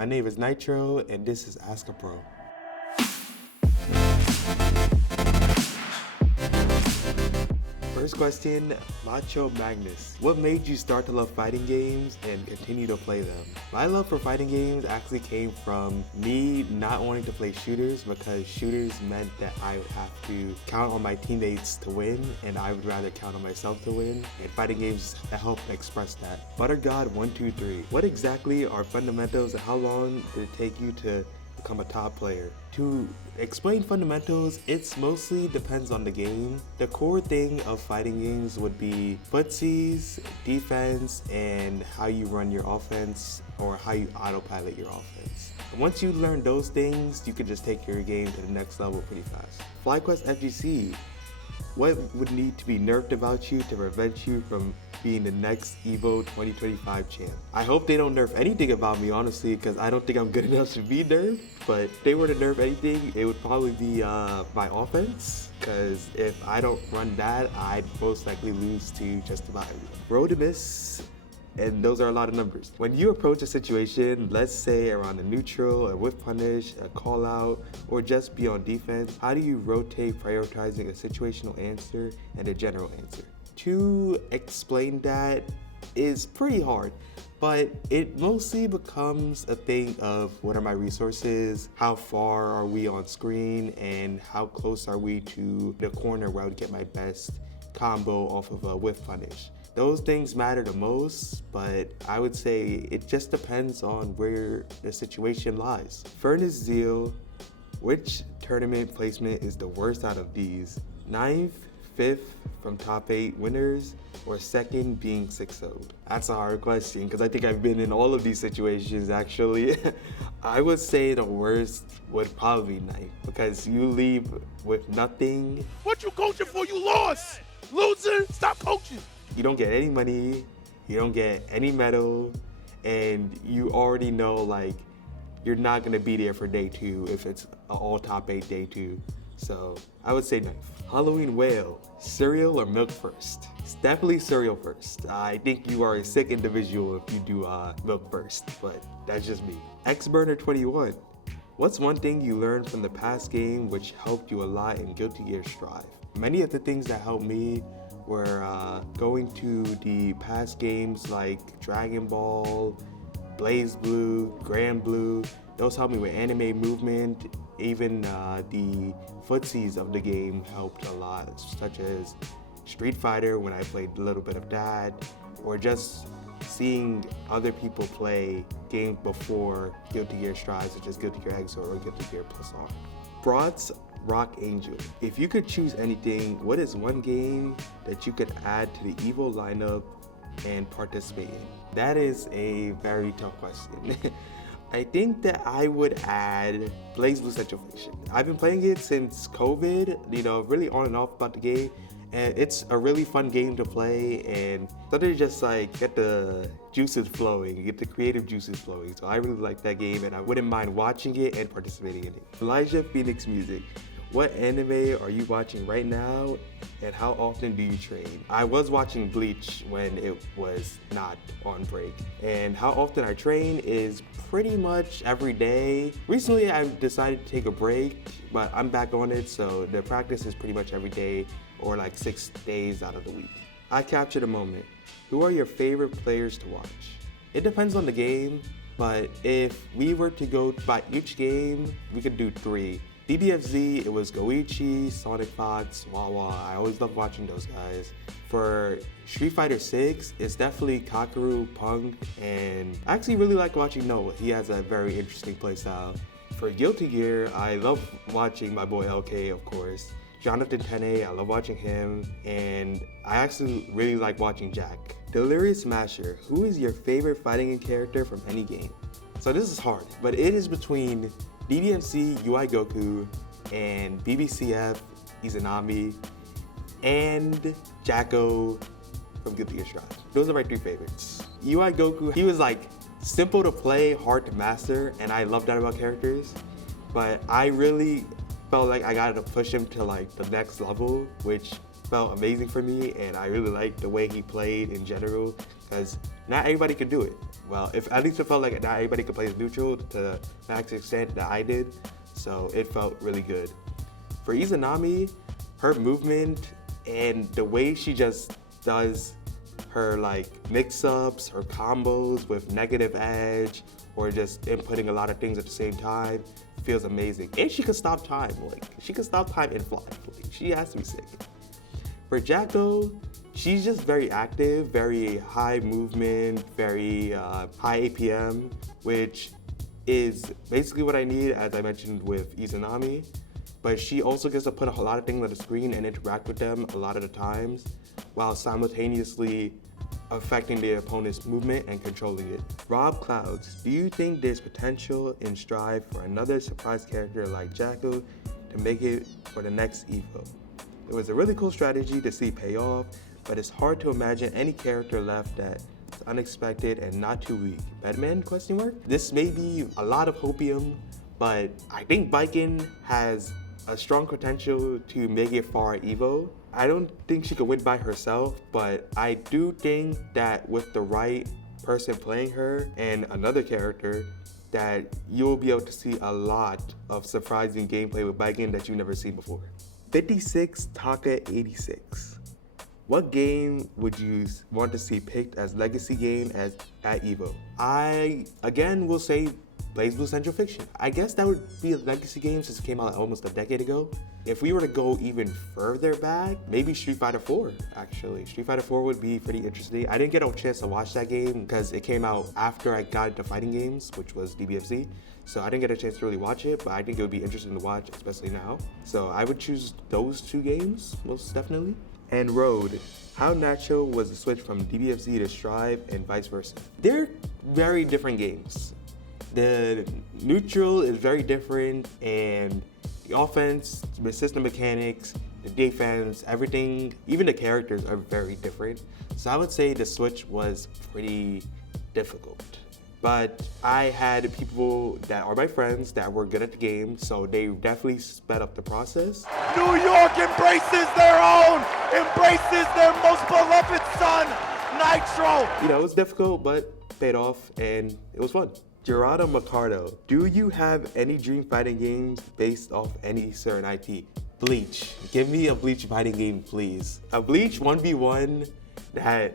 My name is Nitro, and this is Ask a Pro. First question, Macho Magnus. What made you start to love fighting games and continue to play them? My love for fighting games actually came from me not wanting to play shooters because shooters meant that I would have to count on my teammates to win, and I would rather count on myself to win. And fighting games that help express that. Butter God 123. What exactly are fundamentals and how long did it take you to become a top player? To explain fundamentals, it's mostly depends on the game. The core thing of fighting games would be footsies, defense, and how you run your offense or how you autopilot your offense. And once you learn those things, you can just take your game to the next level pretty fast. FlyQuest FGC. What would need to be nerfed about you to prevent you from being the next Evo 2025 champ? I hope they don't nerf anything about me, honestly, because I don't think I'm good enough to be nerfed. But if they were to nerf anything, it would probably be my offense, because if I don't run that, I'd most likely lose to just about everyone. Road to miss. And those are a lot of numbers. When you approach a situation, let's say around a neutral, a whiff punish, a call out, or just be on defense, how do you rotate prioritizing a situational answer and a general answer? To explain that is pretty hard, but it mostly becomes a thing of what are my resources, how far are we on screen, and how close are we to the corner where I would get my best combo off of a whiff punish. Those things matter the most, but I would say it just depends on where the situation lies. Furnace Zeal, which tournament placement is the worst out of these? 9th, 5th from top 8 winners, or 2nd being 6-0? That's a hard question because I think I've been in all of these situations actually. I would say the worst would probably be 9th because you leave with nothing. What you coaching for? You lost! Loser, stop coaching! You don't get any money, you don't get any medal, and you already know like you're not gonna be there for day 2 if it's an all top 8 day 2. So I would say 9th. Halloween Whale, cereal or milk first? It's definitely cereal first. I think you are a sick individual if you do milk first, but that's just me. Xburner 21. What's one thing you learned from the past game which helped you a lot in Guilty Gear Strive? Many of the things that helped me were going to the past games like Dragon Ball, Blaze Blue, Grand Blue. Those helped me with anime movement. Even the footsies of the game helped a lot, such as Street Fighter when I played a little bit of that, or just seeing other people play games before Guilty Gear Strive, such as Guilty Gear Xrd or Guilty Gear Plus R. Broad's Rock Angel. If you could choose anything, what is one game that you could add to the Evo lineup and participate in? That is a very tough question. I think that I would add Blaze Blue Central Fiction. I've been playing it since COVID, really on and off about the game. And it's a really fun game to play, and suddenly just like get the juices flowing, get the creative juices flowing. So I really like that game, and I wouldn't mind watching it and participating in it. Elijah Phoenix Music. What anime are you watching right now, and how often do you train? I was watching Bleach when it was not on break, and how often I train is pretty much every day. Recently, I've decided to take a break, but I'm back on it, so the practice is pretty much every day or like 6 days out of the week. I captured a moment. Who are your favorite players to watch? It depends on the game, but if we were to go by each game, we could do 3. DBFZ, it was Goichi, Sonic Fox, Wawa. I always love watching those guys. For Street Fighter 6, it's definitely Kakeru, Punk, and I actually really like watching Noah. He has a very interesting playstyle. For Guilty Gear, I love watching my boy LK, of course. Jonathan Tene, I love watching him, and I actually really like watching Jack. Delirious Smasher, who is your favorite fighting game character from any game? So this is hard, but it is between DBMC, UI Goku, and BBCF, Izanami, and Jacko from Guilty Gear Strive. Those are my 3 favorites. UI Goku, he was like simple to play, hard to master, and I love that about characters, but I really felt like I got to push him to like the next level, which felt amazing for me, and I really liked the way he played in general, because not everybody could do it. Well, at least it felt like not everybody could play as neutral to the max extent that I did, so it felt really good. For Izanami, her movement and the way she just does her like mix-ups, her combos with negative edge, or just inputting a lot of things at the same time, feels amazing. And she can stop time, like she can stop time and fly. Like, she has to be sick. For Jacko, she's just very active, very high movement, very high APM, which is basically what I need, as I mentioned with Izanami. But she also gets to put a lot of things on the screen and interact with them a lot of the times, while simultaneously affecting the opponent's movement and controlling it. Rob Clouds, do you think there's potential in Strive for another surprise character like Jacko to make it for the next Evo? It was a really cool strategy to see pay off, but it's hard to imagine any character left that's unexpected and not too weak. Batman, question mark? This may be a lot of hopium, but I think Baiken has a strong potential to make it far at Evo. I don't think she could win by herself, but I do think that with the right person playing her and another character, that you'll be able to see a lot of surprising gameplay with Baiken that you've never seen before. 56 Taka 86. What game would you want to see picked as legacy game at Evo? I, again, will say BlazBlue Central Fiction. I guess that would be a legacy game since it came out almost a decade ago. If we were to go even further back, maybe Street Fighter 4, actually. Street Fighter 4 would be pretty interesting. I didn't get a chance to watch that game because it came out after I got into fighting games, which was DBFZ. So I didn't get a chance to really watch it, but I think it would be interesting to watch, especially now. So I would choose those two games, most definitely. And Road, how natural was the switch from DBFZ to Strive and vice versa? They're very different games. The neutral is very different, and the offense, the system mechanics, the defense, everything, even the characters are very different. So I would say the switch was pretty difficult. But I had people that are my friends that were good at the game, so they definitely sped up the process. New York embraces their own, embraces their most beloved son, Nitro. You know, it was difficult, but paid off, and it was fun. Gerardo Macardo, do you have any dream fighting games based off any certain IP? Bleach. Give me a Bleach fighting game, please. A Bleach 1v1 that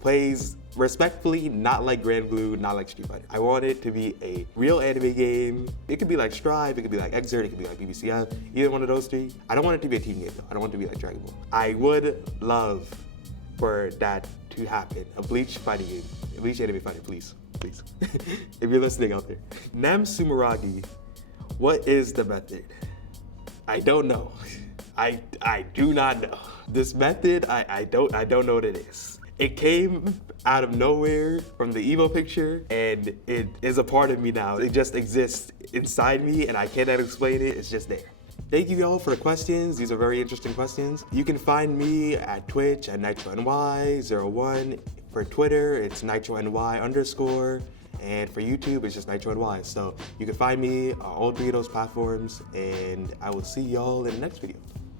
plays respectfully, not like Grand Blue, not like Street Fighter. I want it to be a real anime game. It could be like Strive, it could be like Exert, it could be like BBCF, either one of those three. I don't want it to be a team game though. I don't want it to be like Dragon Ball. I would love for that to happen. A Bleach fighting game. A Bleach anime fighting, please. Please. If you're listening out there. Nam Sumeragi, what is the method? I don't know. I do not know. This method, I don't know what it is. It came out of nowhere from the Evo picture, and it is a part of me now. It just exists inside me, and I cannot explain it. It's just there. Thank you all for the questions. These are very interesting questions. You can find me at Twitch at NitroNY01. For Twitter, it's NitroNY_. And for YouTube, it's just NitroNY. So you can find me on all three of those platforms, and I will see y'all in the next video.